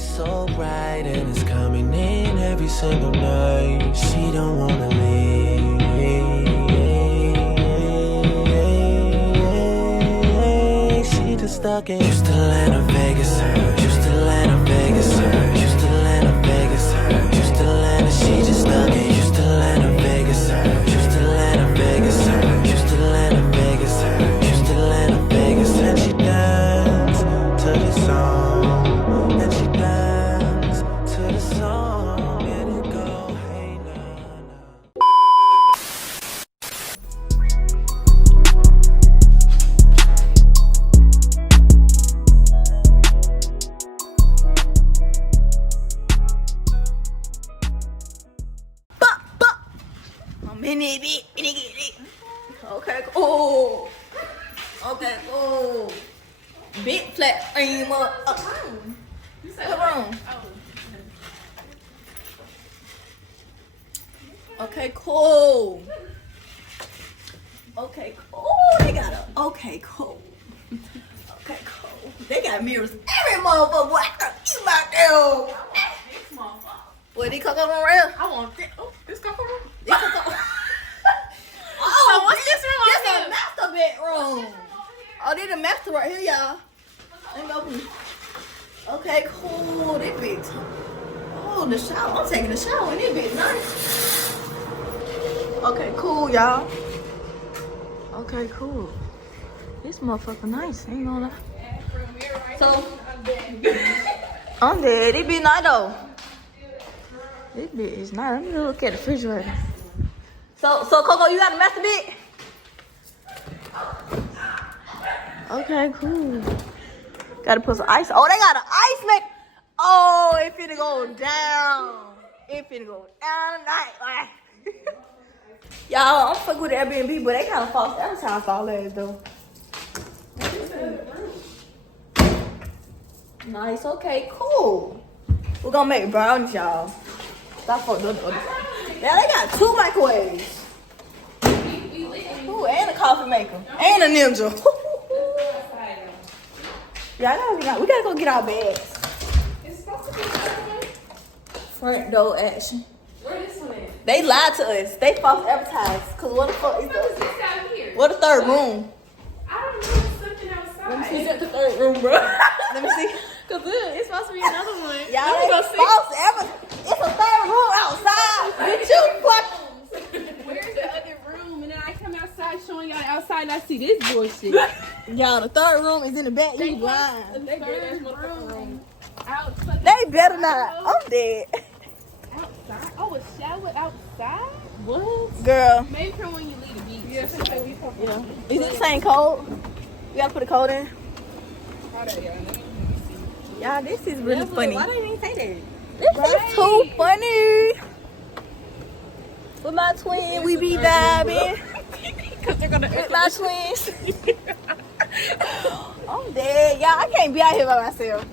so bright and it's coming in every single night. She don't wanna leave. She just stuck in Houston, Vegas, her. Houston, Vegas, her. Houston, Vegas, her. Houston, she just stuck in Houston, Vegas, her. Houston, Vegas, her. Houston, Vegas, her. Houston, Vegas, and she dance to the song, and she dance to the song, and it go, hey now. Okay, cool. Okay, cool. Big flat frame up. What's wrong? Okay, cool. Okay, cool. They got a. Okay, cool. Okay, cool. They got mirrors every motherfucker. Boy, I got you out there. What, they cook up on rail? I want this. Oh, this couple room. They cook up. So what's this room This over is a master bedroom. Oh, this the master right here, y'all. Let me open it. Okay, cool. This big. Oh, the shower. I'm taking a shower and this big nice. Okay, cool, y'all. Okay, cool. This motherfucker nice. Ain't gonna lie. So, I'm dead. It be nice though. This bit is nice. Let me look at the refrigerator. So Coco, you got a master bed? Okay, cool. Gotta put some ice. Oh, they got an ice make. Oh, it finna go down. It finna go down tonight. Y'all, I'm fucking with Airbnb, but they kind of false advertise all that though. Nice. Okay, cool. We're gonna make brownies, y'all. Stop for the other. Now they got 2 microwaves. Ooh, and a coffee maker. And a Ninja. Yeah, we gotta go get our bags. It's supposed to be Front door action. where this one is? They lied to us. They false advertised. Cause what the fuck is What's this? this out here? What the third room? I don't know. Something outside. Let me see the third room, bro. Let me see. Cause it's supposed to be another one. Y'all ain't false advertised. It's a third room outside. Did you fuck? Where's the other room? And then I come outside showing y'all outside and I see this bullshit. Y'all, the third room is in the back. You blind. The third room. Outside. They better not. I'm dead. Outside? Oh, a shower outside? What? Girl. Maybe for when you leave the beach. Yes. Yeah. Is it the same code? We gotta put a code in. Y'all, this is really funny. Why didn't you say that? This is too funny. With my twin, we be vibing. Cause they're gonna With my twins. I'm dead. Y'all, I can't be out here by myself.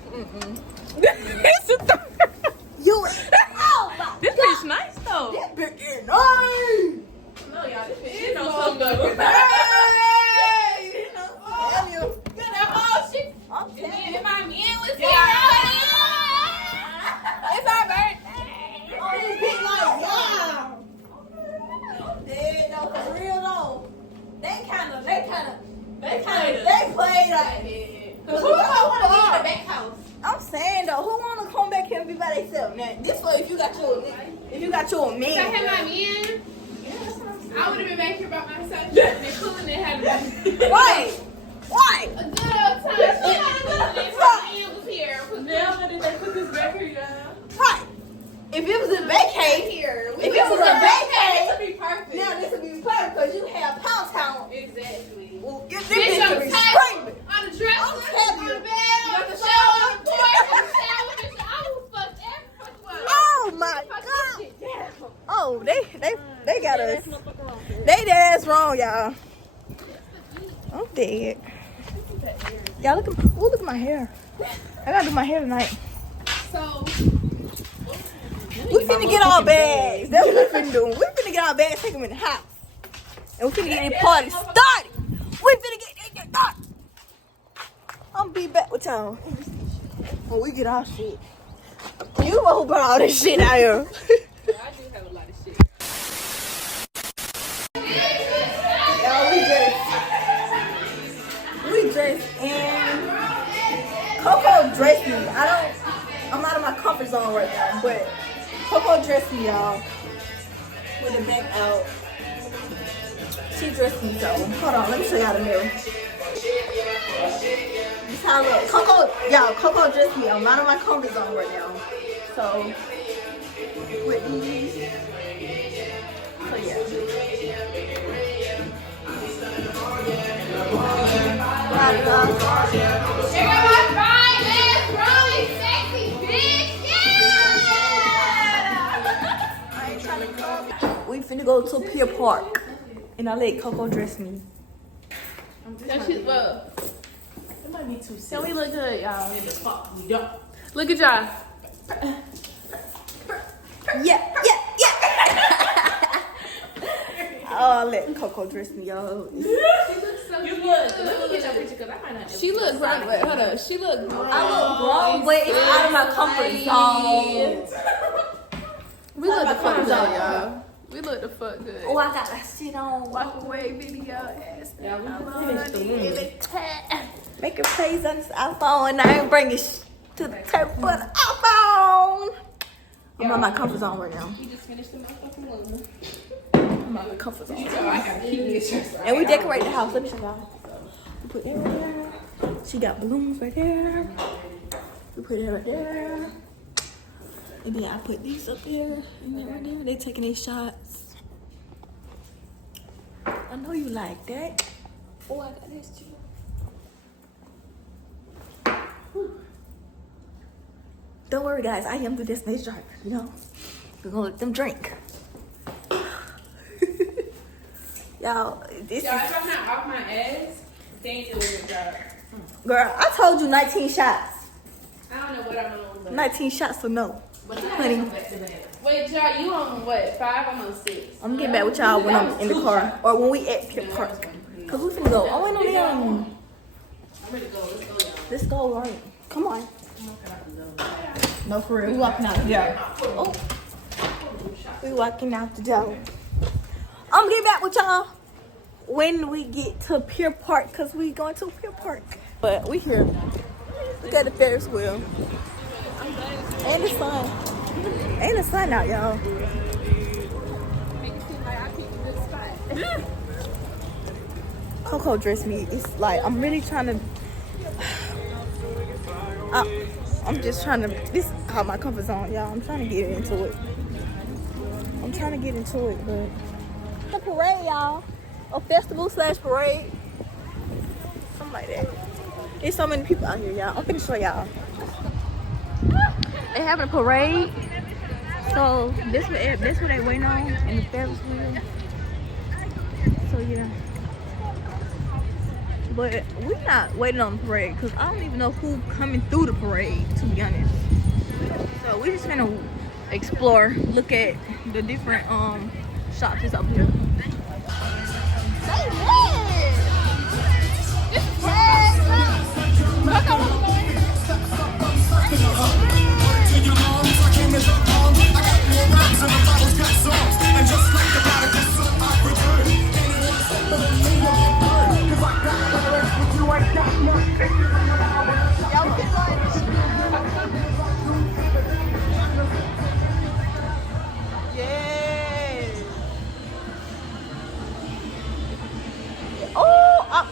It's a third. You oh my This bitch nice though. This bitch is nice. No, y'all, this bitch knows something though. Hey! Damn you. Got that whole shit. I'm telling you. And my man was Yeah. here. It's our birthday. Oh, this bitch like, yeah. I'm dead though, for real though. They played like Who wanna be in the back house? I'm saying though, who wanna come back here and be by themselves? Now, this way if you got your If I had man. my man, I would have been back here by myself. And cooling it had been Right. a good old time. She had a good time. My man was here. Now did they put this back here, y'all? Right. If it was a vacay, Here. if it was a vacay, this would be perfect. now this would be perfect because you have Pound Town. Exactly. Well, this Bitch, bitch on would the be table, screaming. on the dresser, I'm telling on you. the bed, on the shower, on the porch, on the shower, bitch. I will fuck every fucking one. Oh my Fuck this god. shit down. Oh, they got us. They dead ass wrong, y'all. I'm dead. Y'all look at my hair. I gotta do my hair tonight. So, We finna get our bags. That's what we finna do. We finna get our bags, take them in the house. And we finna get this party started. We finna get this started. I'm be back with y'all. When we get our shit. You the one who brought all this shit out here. I do have a lot of shit. Y'all, we dressed and Coco dressed me. I'm out of my comfort zone right now, but Coco dressed me, y'all, with the back out. She dressed me, so hold on, let me show y'all the mirror. This how I look. Coco dressed me. I'm out of my comfort zone right now. So with these, so yeah. We finna go to Pier Park, and I let Coco dress me. That shit, well, it might be too sick. So we look good, y'all. Look at y'all. Yeah. Oh, I let Coco dress me, y'all. You look so good. Let me get your picture because I might not. She look grown. Wait, hold on. She look grown. I look grown, but it's out of my comfort zone. We look the fuck good, y'all. We look the fuck good. Oh, I got that shit on. Walk away video ass. Yeah, we finished the room. Make a praise on this iPhone, and I ain't bringing to the table for the iPhone. I'm on my comfort zone right now. You just finished the motherfucking room. I'm on my comfort zone. I gotta keep me stressed. And we decorate the house. Let me show y'all. We put that right there. She got balloons right there. We put it right there. And then I put these up there and then right there. They taking their shots. I know you like that. Oh, I got this too. Whew. Don't worry, guys. I am the destination driver. You know, we're gonna let them drink. Y'all, this Y'all, is. if I'm not off my ass, they ain't doing a good job. Girl, I told you 19 shots. I don't know what I'm on. But 19 shots, so no. But Honey. wait, y'all, you on what? 5? I'm on 6. I'm getting back with y'all when I'm in the car or when we at Pier Park. Cause we finna go. Oh, I know them. I'm ready to go. Let's go, y'all. Let's go, right? Come on. No, for real. We walking out the door. Oh. We walking out the door. I'm gonna get back with y'all when we get to Pier Park, cause we going to Pier Park. But we here. Look at the Ferris wheel. And the sun. And the sun out, y'all. Make it seem like I picked a good spot. Coco dressed me. It's like I'm really trying to. I'm just trying to. This is out my comfort zone, y'all. I'm trying to get into it. But the parade, y'all. A festival / parade. Something like that. There's so many people out here, y'all. I'm finna show y'all. They having a parade. So this what they waiting on in the Ferris wheel. So yeah. But we're not waiting on the parade because I don't even know who coming through the parade, to be honest. So we just gonna explore, look at the different shops that's up here. Say what? This is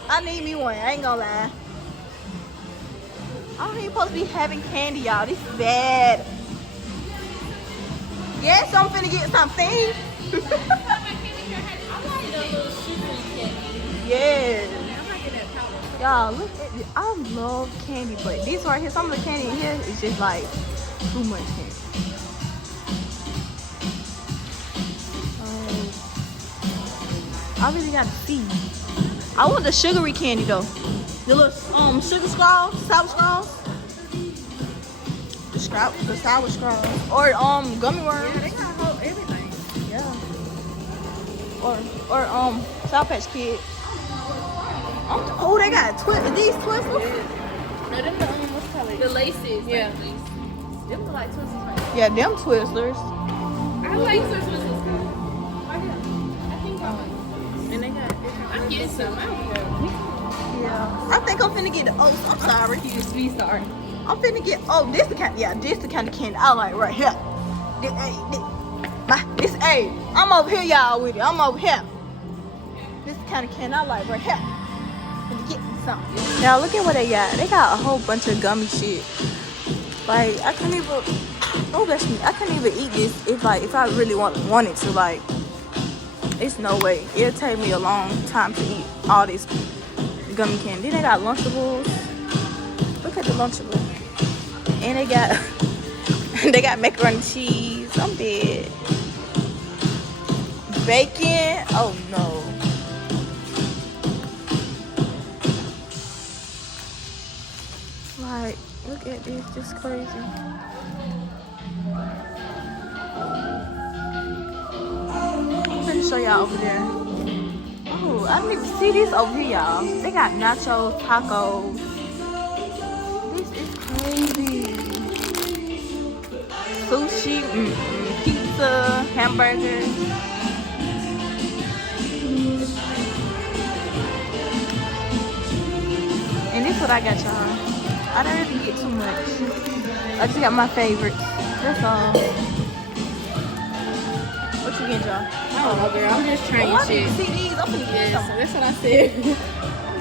I need me one. I ain't gonna lie. I don't even supposed to be having candy, y'all. This is bad. Yes, I'm finna get something. Yes. Y'all, look at this. I love candy, but this right here, some of the candy in here is just like too much candy. I really got to see. I want the sugary candy though. The little sugar straws, sour straws. The sour straws. Or gummy worms. Yeah, they got everything. Yeah. Or Sour Patch Kids. Oh, they got these Twizzlers. No, them the what's called? The laces. Yeah. Them look like Twizzlers, right? Yeah, them Twizzlers. I like Twizzlers. I think I like. And they got. I'm getting some. I don't care. Yeah. I think I'm finna get the oats. I'm sorry. You just be sorry. I'm finna get. Oh, this the kind. Yeah, this the kind of candy I like right here. Hey, I'm over here, y'all, with it. I'm over here. This the kind of candy I like right here. Finna get me something. Now look at what they got. They got a whole bunch of gummy shit. Like I couldn't even. Oh, bless me. I couldn't even eat this if I really wanted to. Like, it's no way. It'll take me a long time to eat all this gummy candy. Then they got Lunchables. Look at the Lunchable. And they got macaroni and cheese. I'm dead. Bacon. Oh no. Like, look at this. This is crazy. I'm gonna show y'all over there. Oh, I didn't even see this over here, y'all. They got nachos, tacos. This is crazy. Sushi, pizza, hamburger. And this is what I got, y'all. I don't really get too much. I just got my favorites. That's all. What you get, y'all? I don't know, girl. I'm just trying I shit. didn't see these. I'm finna get Yes, some. that's what I said. I'm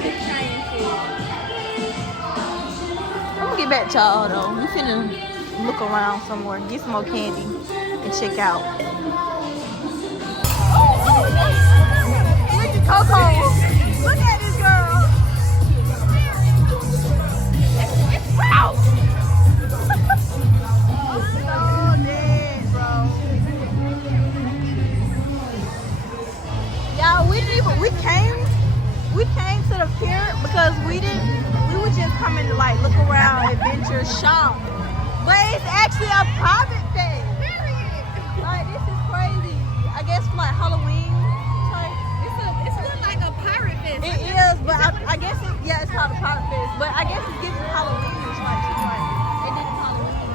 just trying shit. I'm gonna get back to y'all though. We finna look around somewhere, get some more candy, and check out. Look at Coco. Look at this girl. Wow. So dead, bro. Y'all, we came to the pier because we were just coming to like look around, adventure, shop. But it's actually a private thing. Like, this is crazy. I guess for like Halloween type. It's like a pirate fest. It is, but I guess it's called a pirate fest. But I guess it's giving Halloween. It's like they did it Halloween.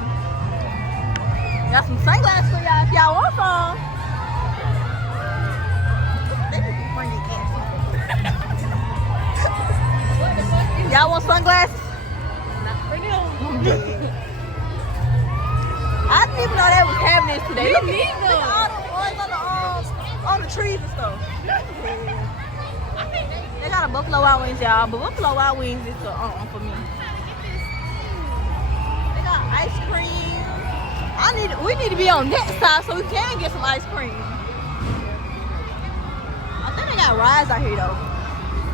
Got some sunglasses for y'all if y'all want some. They can bring it in. Y'all want sunglasses? Not for them. I'm dead. I didn't even know they was having this today. Look Me at neither. all the ones on the trees and stuff. They got a Buffalo Wild Wings, y'all, but Buffalo Wild Wings is the for me. They got ice cream. We need to be on that side so we can get some ice cream. I think they got rides out here though.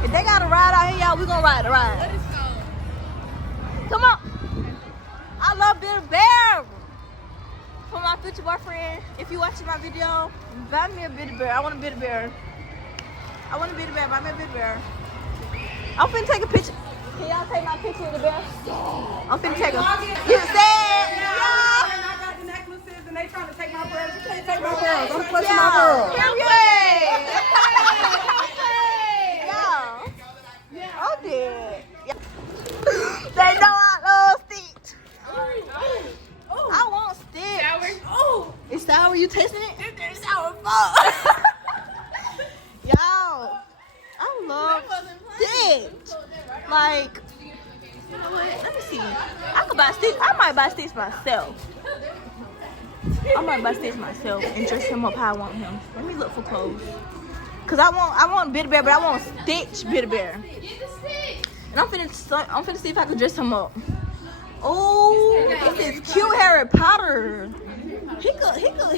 If they got a ride out here, y'all, we gonna ride the ride. Come on. I love Bitter Bear. For my future boyfriend, if you watching my video, buy me a Bitter Bear. I want a Bitter Bear. I want a Bitter Bear. Buy me a Bitter Bear. I'm finna take a picture. Can y'all take my picture of the bear? I'm finna take a. You said, yeah. And I got the necklaces and they trying to take my pearls. You can't take my pearls. I'm clutching my pearls. Yeah. I'm dead. Yeah. They know I love Stitch. I want Stitch. Sour. Oh, it's sour. You tasting it? It's sour fuck. Y'all, I love Stitch. Like, you know what? Let me see. I could buy Stitch. I might buy Stitch myself. I might buy Stitch myself and dress him up how I want him. Let me look for clothes. Cause I want Bitter Bear, but I want Stitch Bitter Bear. And I'm finna see if I can dress him up. Oh, this is cute Harry Potter. He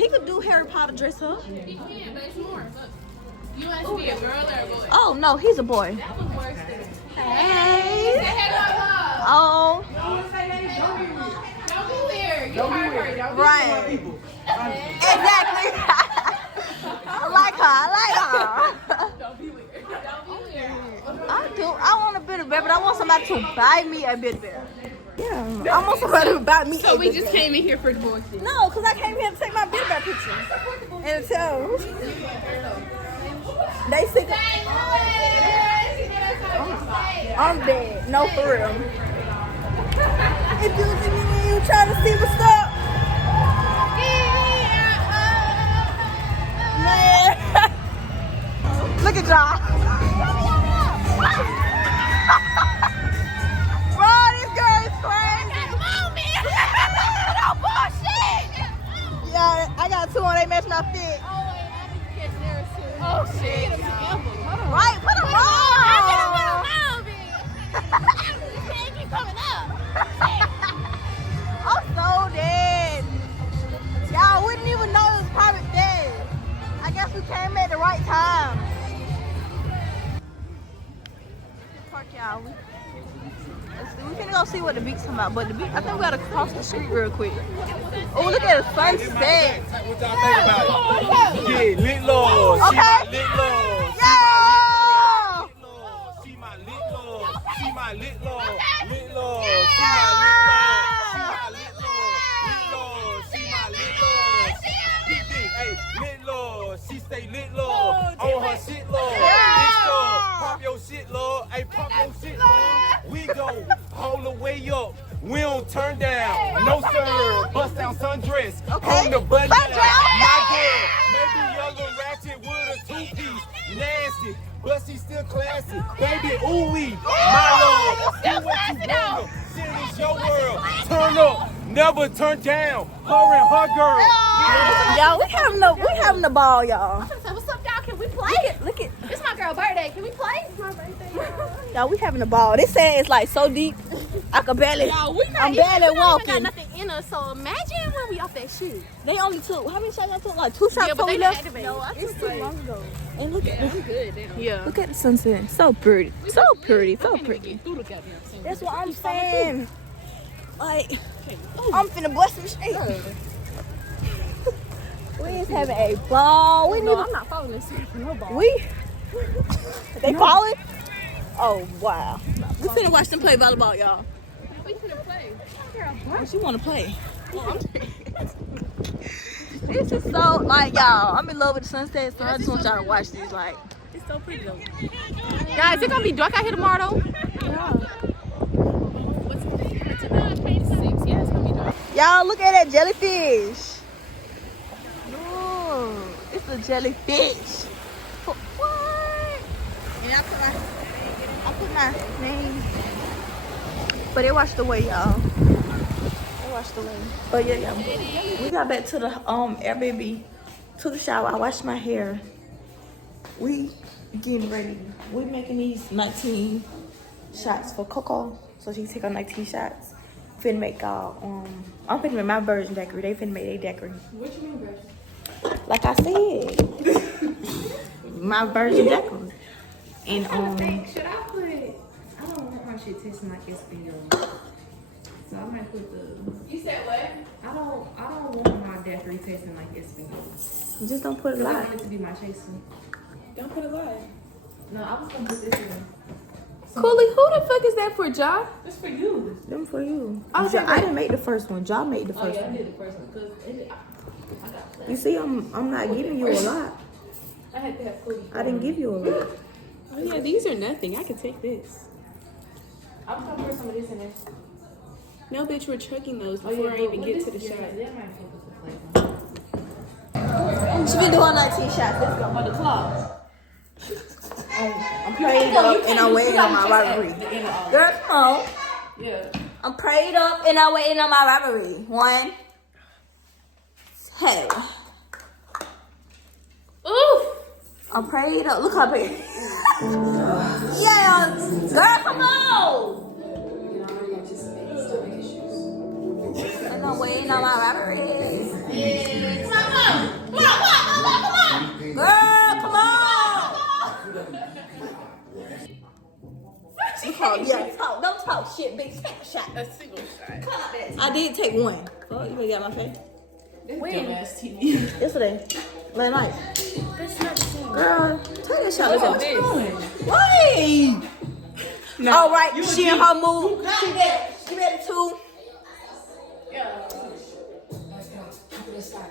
could do Harry Potter dress up. He can, but it's more. Look. You want to be a girl or a boy? Oh no, he's a boy. That was worse than. Hey. Say hey, Mama. Oh. Don't be weird. Don't be weird. Right. Exactly. I like her. Don't be weird. Don't be weird. I do. I want a Bitter Bear, but I want somebody to buy me a Bitter Bear. Yeah. I want somebody to buy me a So we Bitter just Bear. came in here for the bullshit. No, because I came here to take my Bitter Bear picture. And tell they sick. I'm dead. No, for real. If you see me when you trying to see what's up. Look at y'all. Bro, this girl is crazy. Come on, man. No bullshit. Yeah, I got 2 on. They match my fit. Oh, wait, I need to catch theirs too. Oh, shit. Right, put them on. You can't keep coming up. I'm so dead. Y'all wouldn't even know it was private day. I guess we came at the right time. Park, y'all. We finna go see what the beach's talking about, but the beach, I think we gotta cross the street real quick. Oh, look at the sunset. What y'all think about it? Yeah, lit Lord. Okay. She my lit Lord. Yeah. She my lit Lord. She my lit Lord. Lit Lord. She my lit Lord. Lit Lord. She my lit Lord. Hey, lit Lord. She stay lit Lord. On her shit Lord. Lit Lord. Pop your shit Lord. Hey, pop your shit Lord. We go all the way up. We don't turn down. No sir. Bust down sundress. Okay. On the button. Sundress. My girl. Maybe yellow ratchet with a 2-piece. Nasty. But she still classy. Baby, ooh wee. My lord. still Do what classy you though. want. Shit is your world. Turn up. Never turn down. Her and her girl. Y'all, we having a ball, y'all. So what's up, y'all? Can we play? Look at, It's my girl's birthday. Can we play? It's my birthday. y'all, we having a ball. This sand is like so deep, I could barely, I'm barely got walking. nothing in us, so imagine when we off that shoot. They only took, how many shots y'all took? Like 2 shots Yeah, but before they we didn't left? activate. No, I It's took too like, long ago. And look at I'm good now. Yeah. Look at the sunset. So pretty. So pretty. So pretty. Through the goddamn thing. That's what I'm saying. Like, I'm finna bust some shit. We is having a ball. We need No, I'm not following this for no ball. we they falling? Oh wow. We finna watch them play volleyball, y'all. We could have played. What you wanna play? This is so like y'all. I'm in love with the sunset, so I just want y'all to watch these. Like, it's so pretty though. Guys, it's gonna be dark out here tomorrow though. Yeah. What's tonight? 6. Yeah, it's gonna be dark. Y'all look at that jellyfish. No, it's a jellyfish. What? And I put my name. But they washed away, y'all. They washed away. But yeah, we got back to the Airbnb. Took a shower. I washed my hair. We getting ready. We making these 19 shots for Coco, so she can take our 19 shots. Finna make I'm finna make my version daiquiri. They finna make their daiquiri. What you mean, version? Like I said, my version daiquiri. And Should I put it? I don't want my shit tasting like Espanyol. So I might put the. You said what? I don't want my daiquiri tasting like Espanyol. just don't put a I lot. want it to be my chaser. Don't put a lie. No, I was gonna put this in. Cooley, who the fuck is that for, Ja? It's for you. Them for you. Okay, I didn't make the first one. John made the Oh first yeah, I one. did the first one because I got that. You see, I'm not giving you a lot. I had to have Coolie. I didn't give you a lot. Oh yeah, these are nothing. I could take this. I was gonna put some of this in there. No, bitch, we're chugging those Oh, before yeah, I even but get this- to the yeah, shot. That might fuck with the flavor. She been doing 19 shots. Let's go. But the clock. I'm prayed up and I'm waiting on my rivalry. Girl, come on. Yeah. I'm prayed up and I'm waiting on my rivalry. 1, 2. Ooh! I'm prayed up. Look how big. Yeah, girl, come on. And I'm waiting on my rivalry. Come on. Girl, come on. Yeah, talk. Don't talk shit, big shot. A single shot. I did take one. Oh, you got my face? When? Dumbass TV. Yesterday. Last night. That's not the same. Girl, take that shot. What's this? Wait. All right, she in her mood. She ready to.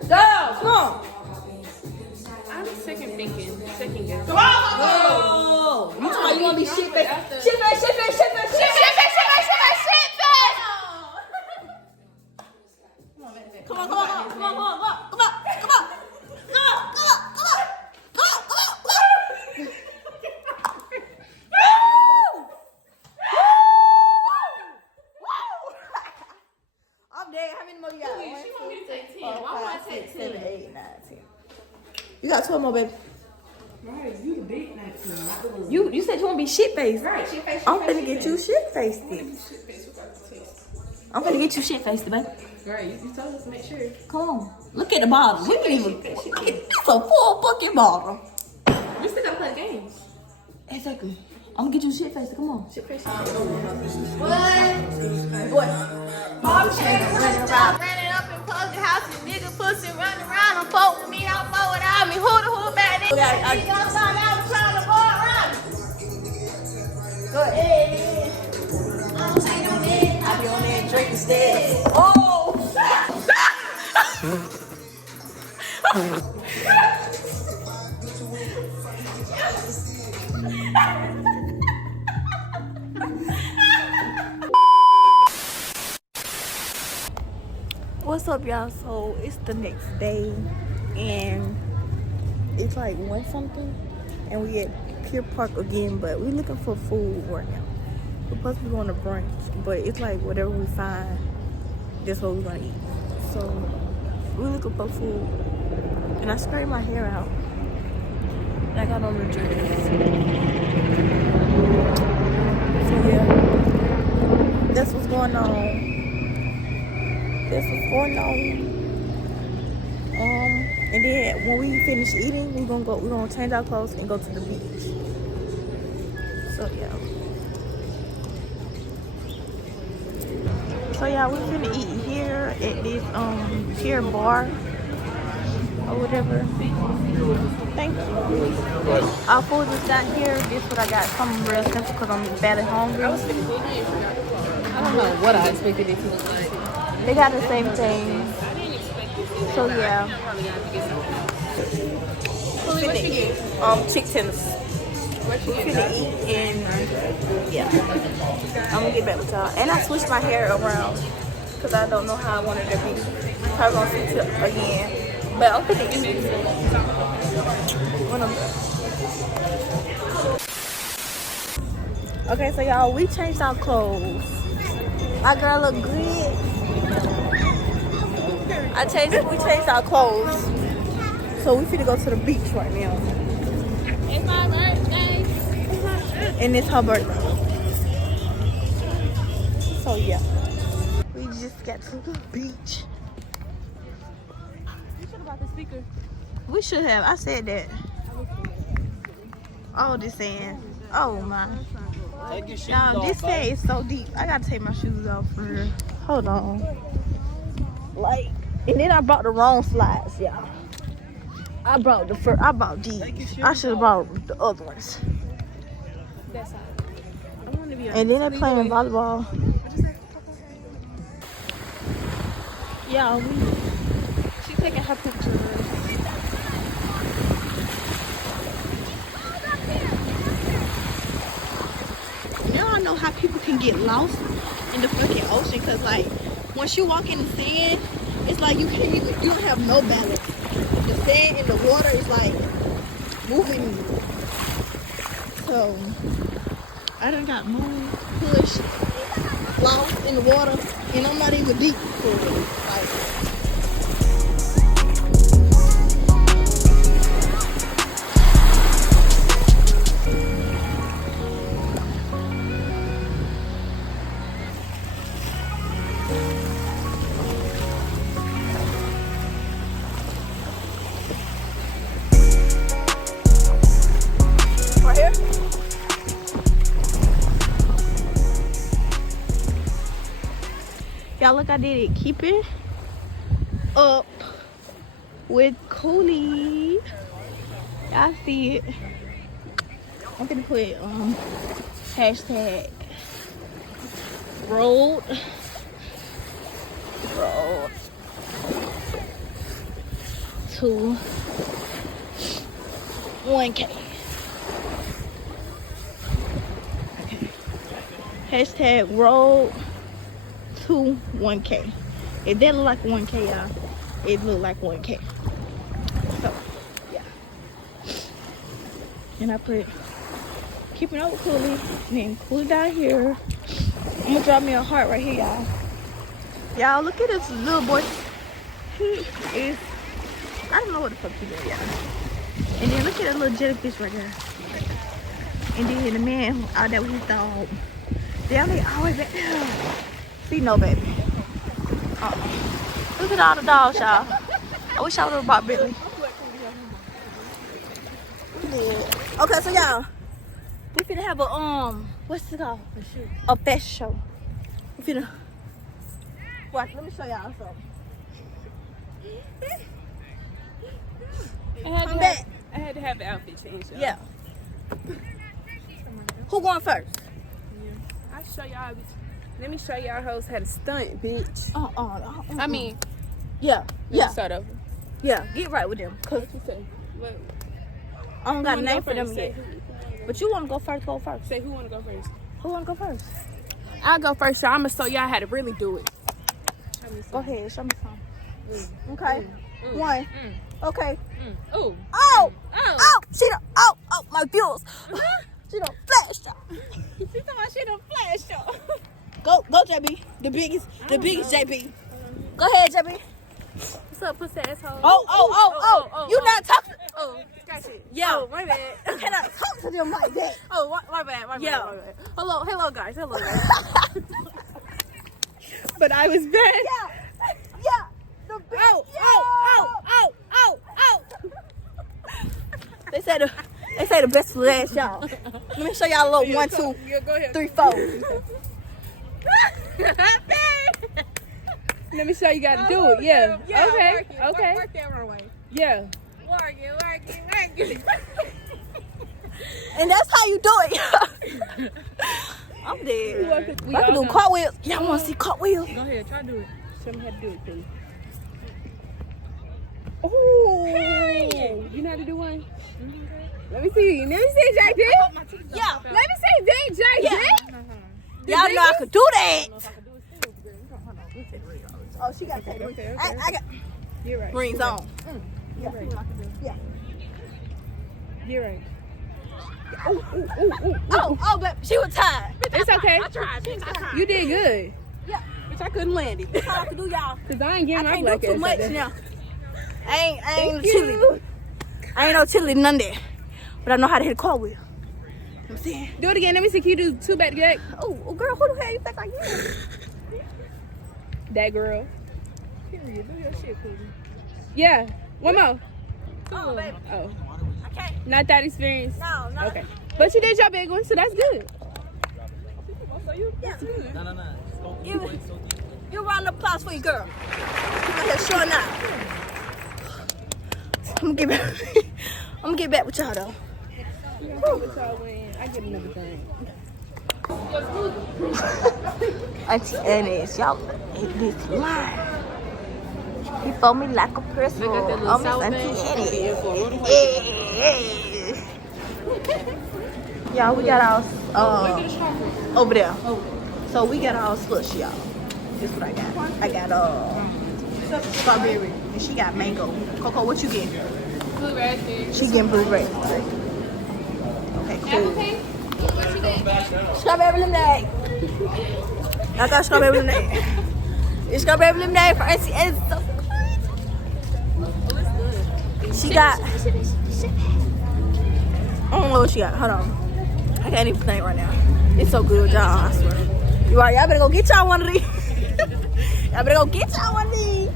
Girl, come on. I'm second thinking. Second guessing. Go. You talking you wanna be shit face? Shit face, shit face, shit face, shit face. Come on, come on, come on, come on, come on, come on, come on, come on, come on, come on, come on, come on, come on. off there. How many more you got? She want me to take 10. Why would I 5, take 6, 10? 7, 8, 9, 10. You got 12 more, baby. Right, you the big 19, not the little. You said you want to be shit faced. Right, shit face. I'm finna get you shit faced. I'm finna get you shit faced, baby. Right, you told us to make sure. Come on. Look at the bottle. We can even. It's a full fucking bottle. We still gotta play the games. Exactly. I'm gonna get you shit faced. Come on. Shit face. What? Mom, running around. Running up and close the house and nigga pussy running around. I'm folk with me, I'm folk without me. Who the who back there? I was trying to go around. Go ahead. I'll be on there and drink instead. Oh! What's up, y'all? So it's the next day and it's like 1 something and we at Pier Park again, but we're looking for food right now. We're supposed to be going to brunch, but it's like whatever we find, that's what we're gonna eat. So we're looking for food and I sprayed my hair out and I got on the dress. So yeah, that's what's going on. That's what's going on. And then when we finish eating, we're gonna change our clothes and go to the beach. So yeah. So yeah, we're gonna eat here at this Pier Bar or whatever. Thank you. Our food is down here. This is what I got. Something real simple because I'm badly hungry. I don't know what I expected it to look like. They got the same thing. So yeah. What you get? Chicken tenders. What you Finna get? eat and yeah. I'm gonna get back with y'all. And I switched my hair around because I don't know how I wanted it to be. Probably gonna switch it again. But I'm finna eat. Okay, so y'all, we changed our clothes. My girl look good. We changed our clothes. So we finna go to the beach right now. It's my birthday. And it's her birthday. So yeah. We just got to the beach. You should have bought the speaker. We should have. I said that. Oh, this sand. Oh my. Y'all, this sand is so deep. I gotta take my shoes off for real. Hold on. Like, and then I brought the wrong slides, y'all. I brought these. I should have brought the other ones. That's all. I want to be And then they're playing volleyball. Yeah, she's taking her pictures. Now I know how people can get lost in the fucking ocean, cause like once you walk in the sand, it's like you don't have no balance. The sand and the water is like moving you. So I done got moved, pushed, lost in the water, and I'm not even deep for it. Like, right here. Y'all look, I did it. Keep it up with Cooley. Y'all see it. I'm gonna put hashtag road to 1K. Okay. Hashtag road to 1K. It didn't look like 1K, y'all. It looked like 1K. So, yeah. And I put keeping up with Cooley, and then Cooley down here. I'm gonna drop me a heart right here, y'all. Y'all, look at this little boy. He is, I don't know what the fuck he doing, y'all. And then look at that little jellyfish right there. And then the man out there with his dog. Down there, always back there. See, no, baby. Look at all the dogs, y'all. I wish I would have brought Billy. Yeah. Okay, so y'all, we finna have a what's it called? A fashion show. We finna watch. Let me show y'all something. Come back. I had to have the outfit change. Yeah. Who going first? I'll show y'all. Let me show y'all hoes how to stunt, bitch. I mean, Yeah. Yeah. start over. Yeah. Get right with them. Cause What you say? What? I don't got a Who wanna name go for them first? yet. Say who. But you wanna go first? Go first. Say who wanna go first? Who wanna go first? I'll go first, y'all. I'm gonna show y'all how to really do it. Go ahead. Show me some. Okay. One. Okay. Ooh. Oh. Oh. Oh. She done. Oh. My views. She done flashed out. She talking about she done flashed, y'all. Go, JB. The biggest JB. Go ahead, JB. What's up, pussy asshole? Oh. You not talking. Oh, got shit. Yeah. Oh, my bad. You cannot talk to them like that. Oh, my bad. Yeah. My bad. Hello, guys. But I was bad. Yeah. The big, oh. They say the best for last, y'all. Let me show y'all a little 1, 2, Yeah, go ahead. 3, 4. Let me show you gotta do it. Yeah. Okay. Work that wrong way. Yeah. Work it. And that's how you do it. I'm dead. I can do cartwheels. Y'all want to see cartwheels? Go ahead, try to do it. Show me how to do it, please. Ooh. You know how to do one? Let me see, JD. Yeah. Let me see, JD. Yeah. Y'all know I could do that. Oh, she got that. Okay. I got You're right. rings on. You're right. Yeah. You're right. Oh, but she was tired. It's okay. I tried. You did good. Yeah. Bitch, I couldn't land it. That's all I can do, y'all. Cause I ain't getting my I black can't do too ass much out there. now. I ain't Thank no chili. you. I ain't no chili, none of that. But I know how to hit a cartwheel. I'm saying. Do it again. Let me see. Can you do 2 back to back? Oh, girl, who the hell you think I am? That girl. Period. Do your shit, please. Yeah. One more. Oh, baby. Oh. I can't. Not that experience. No. Okay. But you did your big one, so that's good. You round the applause for your girl. Come here, showing up. I'm gonna get back with y'all though. I get another thing. Auntie Annie's, y'all ain't this line. He fold me like a pretzel. I'm Miss Auntie Annie. Y'all, we got our over there. So we got our slush, y'all. This is what I got. I got strawberry, and she got mango. Coco, what you getting? Blue raspberry. She getting blue raspberry. Okay, cool. Strawberry lemonade. I got strawberry lemonade. It's strawberry lemonade for Auntie Annie. She got. I don't know what she got. Hold on. I can't even think right now. It's so good, y'all. I swear. You right? Y'all better go get y'all one of these. Y'all better go get y'all one of these.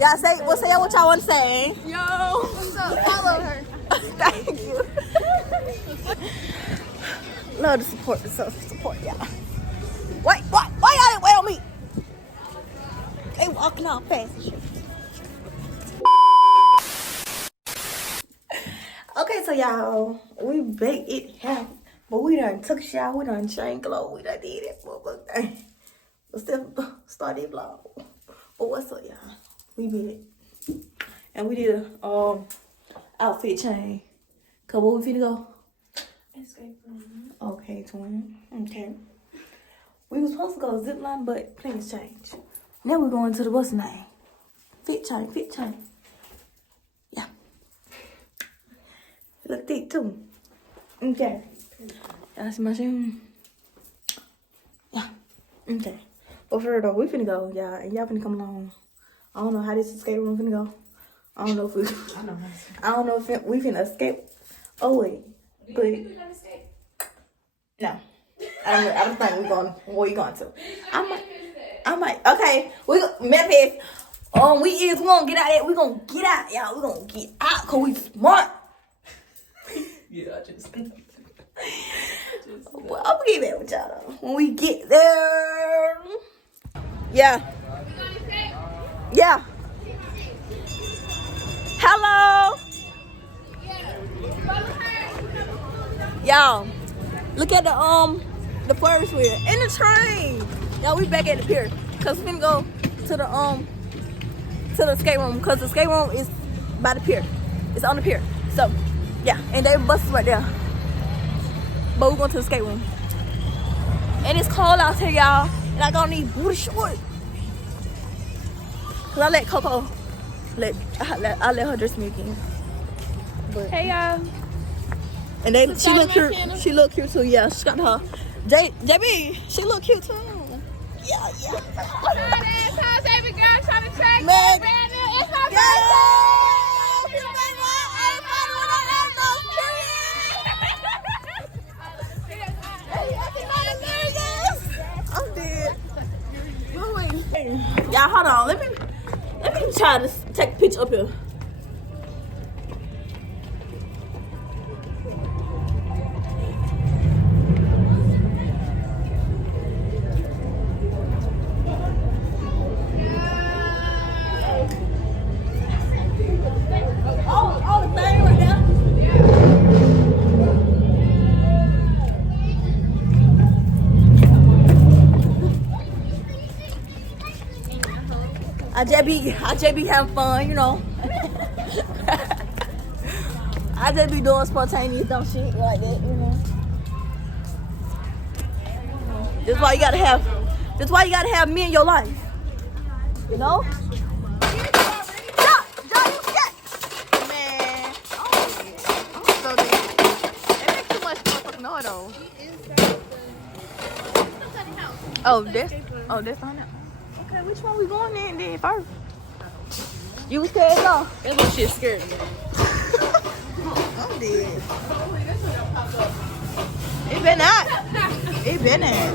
Y'all say what y'all want to say. Yo. What's up? Follow her. Thank you. Love the support, y'all. Why y'all didn't wait on me? They walking out fast and shit. Okay, so y'all, we baked it happen. But we done took a shower, we done changed clothes, we done did that motherfucker thing. But still started vlog. But what's up, y'all? We back. And we did a outfit change. Cause where we finna go? Escape room. Okay, twin. Okay. We was supposed to go zip line, but plans changed. Now we're going to the what's name? Fit change. Yeah. thick too. Okay. Y'all see my shoe? Yeah. Okay. But for real though, we finna go, y'all. And y'all finna come along. I don't know how this escape room finna go. I don't know if we... I don't know if we finna escape. Oh, wait. But... No. I don't think we're going... Where we going to? I might... Okay. Memphis. We gonna get out there. We gonna get out, y'all. We gonna get out because we smart. Yeah, I just Well, I'm gonna get back with y'all though. When we get there. Yeah. Yeah. Hello. Y'all, look at the Ferris wheel and the train. Y'all, we back at the pier because we finna go to the skate room because the skate room is by the pier. It's on the pier. So, yeah, and they buses right there. But we're going to the skate room. And it's cold out here, y'all. And I gonna need booty shorts. Cause I let Coco, I let her dress me again. But, Hey y'all. and she look cute. She look cute too. Yeah, she got her. JB, she look cute too. Yeah. How's every girl trying to track Meg. brand new? It's my I'm dead. Y'all, hold on. Let me try to take a picture up here. Oh, the thing right there. I just be having fun, you know. I just be doing spontaneous dumb shit like that, you know. That's why you gotta have me in your life. You know? Man, I'm so dead. It makes too much motherfucking noise though. Oh, that's on it. Okay, which one we going in then first? You was scared though? That little shit scared me. I'm dead. It been out. It been out.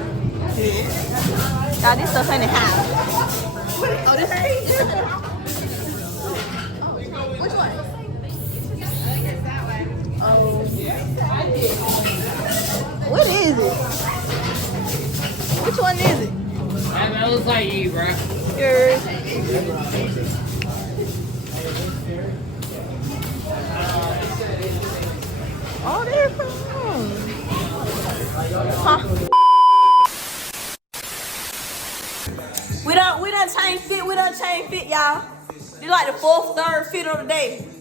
Yeah. Y'all, this stuff ain't in house. Oh, this ain't? Which one? Oh. What is it? Which one is it? That looks like you, bro. Yours. Oh, there's some. Huh? We done changed fit, y'all. This like the fourth, third fit of the day. You know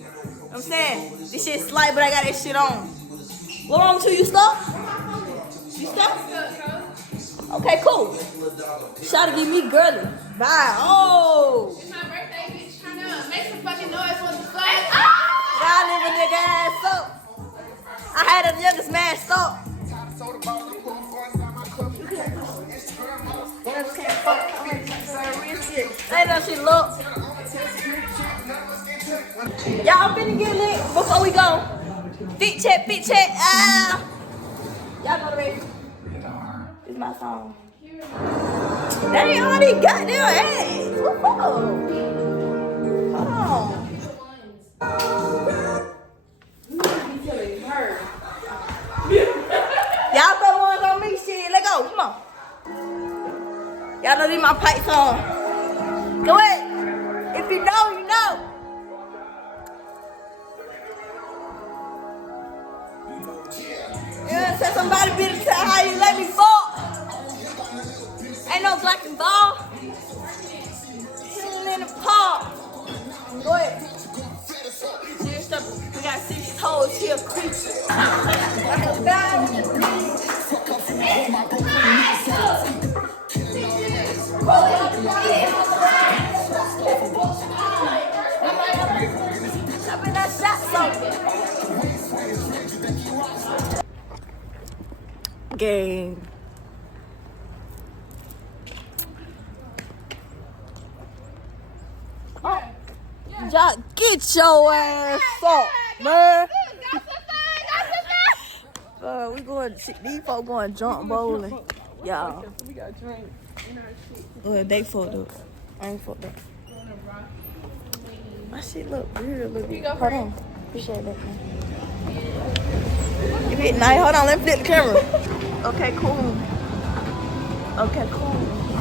what I'm saying? This shit slight, but I got that shit on. What wrong with you? You stuck? You stuck? Okay, cool. Try to give me girly. Bye. Oh. It's my birthday, bitch. Turn up. Make some fucking noise for the flag. Y'all live a nigga ass up. I had a youngest man stop. Ain't no shit, look. Y'all finna get lit before we go. Fit check. Y'all know the radio. This is my song. That ain't all these goddamn ass. What for? Hold on. Y'all throw ones on me, shit. Let go. Come on. Y'all know these my pipe song. Go ahead. If you know, you know. Yeah, tell somebody better tell how you let me fall. Ain't no black and ball. Chilling in the park. Go ahead. Serious stuff. We got 6 toes here, creatures. I've been that shot something. game. Oh. Y'all get your ass up, man. We going, these folks going jump bowling. Y'all. We got drink. Well, they fucked up. I ain't fucked up. My shit look weird a little bit. Hold on. Appreciate that, man. If it night, hold on, let me flip the camera. Okay, cool. Okay, cool.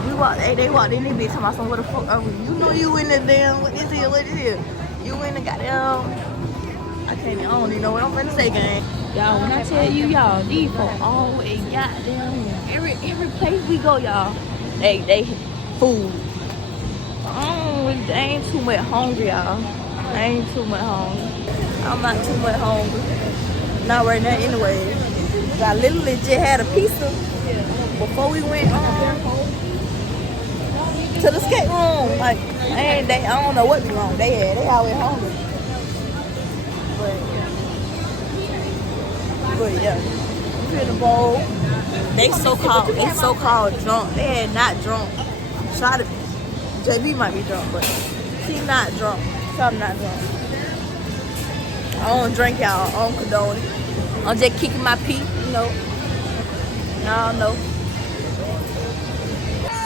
We walked, they walked in, they be talking about some, what the fuck are we? You know you in the damn, what this here, what this here? You in the goddamn, I don't even know what I'm finna say, gang. Y'all, when I tell you, y'all, these folks always goddamn, every place we go, y'all, they food. They ain't too much hungry, y'all. I ain't too much hungry. I'm not too much hungry. Not right now, anyway. I literally just had a pizza before we went to the skate room. Like, I don't know what be wrong. They always hungry. But yeah, we in the bowl. It's so-called drunk. They had not drunk. JB might be drunk, but she not drunk. So I'm not drunk. I don't drink, y'all. I don't condone it. I'm just kicking my pee, you know. Y'all know.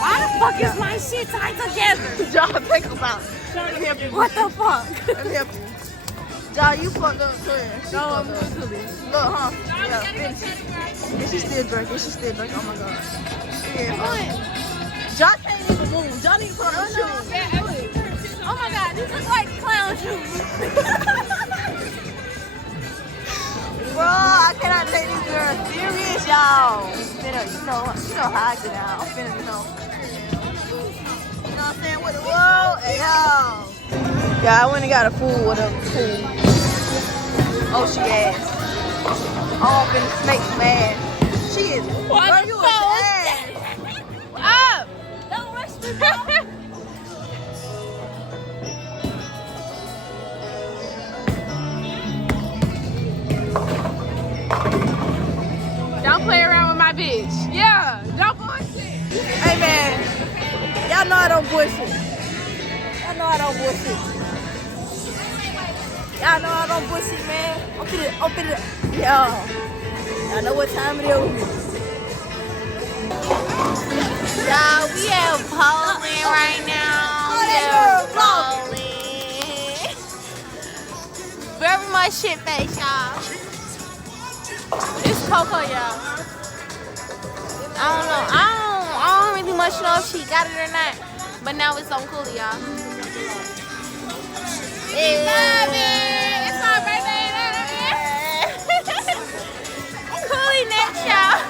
Why the fuck is my shit tied together? Y'all think about it. What the fuck? Let me help you. Y'all, you fucked up too. No, I'm good to be. Look, huh? Yeah, finish it. Is she still drinking? Is she still drinking? Oh my god. Yeah, huh? Y'all can't even move. Y'all need to put on shoes. Oh my god, these look like clown shoes. Bro, I cannot take these girls serious, y'all. You know how I get out. I'm finna, you know what I'm saying? With the world, hey, y'all. Yeah, I went and got a food with a food. Oh, she ass. Oh, I'm finna snake mad. She is. What Girl, the you fuck? is ass. Up! Don't rush me, Don't play around with my bitch. Yeah, don't bullshit. Hey, man. Y'all know I don't bullshit. Y'all know I don't bullshit. Y'all know I don't bullshit, man. I'm finna. Y'all know what time it is. Y'all, we at bowling right now. Yeah, Bowling. Very much shit face, y'all. It's Coco, y'all. I don't know. I don't really much know if she got it or not. But now it's on Coolie, y'all. We love it. It's my birthday. Coolie next, y'all.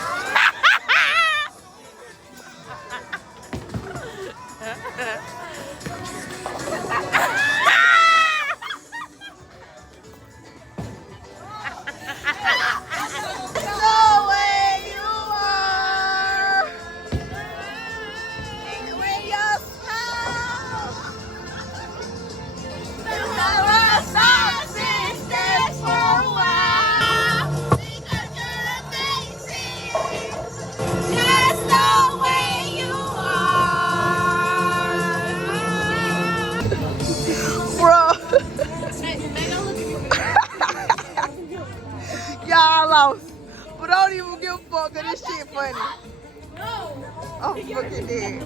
Y'all lost. But I don't even give a fuck cause this shit funny. I'm fucking dead.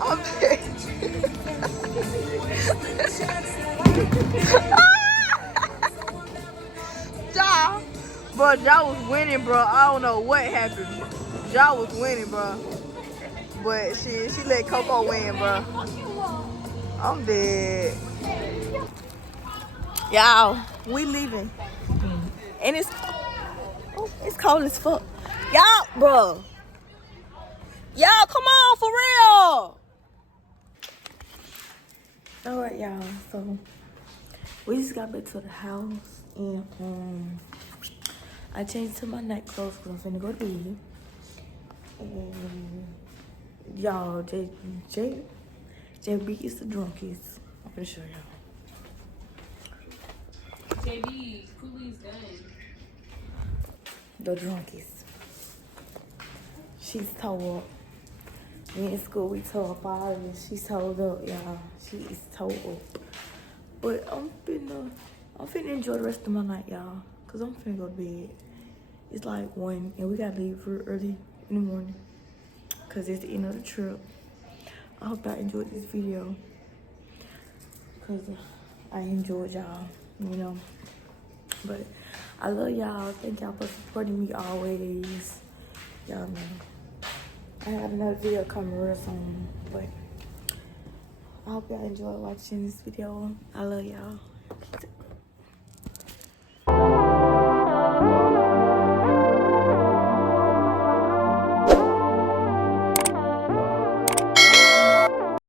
I'm dead. Ja. Bro, Ja was winning, bro. I don't know what happened. Ja was winning, bro. But she let Coco win, bro. I'm dead. Y'all, we leaving. And it's cold as fuck. Y'all, bro. Y'all, come on, for real. Alright, y'all. So, we just got back to the house. And, I changed to my night clothes because I'm finna go to bed. And, y'all, JB is the drunkiest. I'm finna show y'all. JB, Cooley's done. The drunkiest. she's tore up. Me in school, we tore up all of this. She's told up, y'all. She is tore up. But I'm finna enjoy the rest of my night, y'all. Cause I'm finna go to bed. It's like 1 and we gotta leave for early in the morning. Cause it's the end of the trip. I hope y'all enjoyed this video. Cause I enjoyed y'all, you know. But I love y'all. Thank y'all for supporting me always. Y'all know. I have another video coming real soon. But I hope y'all enjoyed watching this video. I love y'all.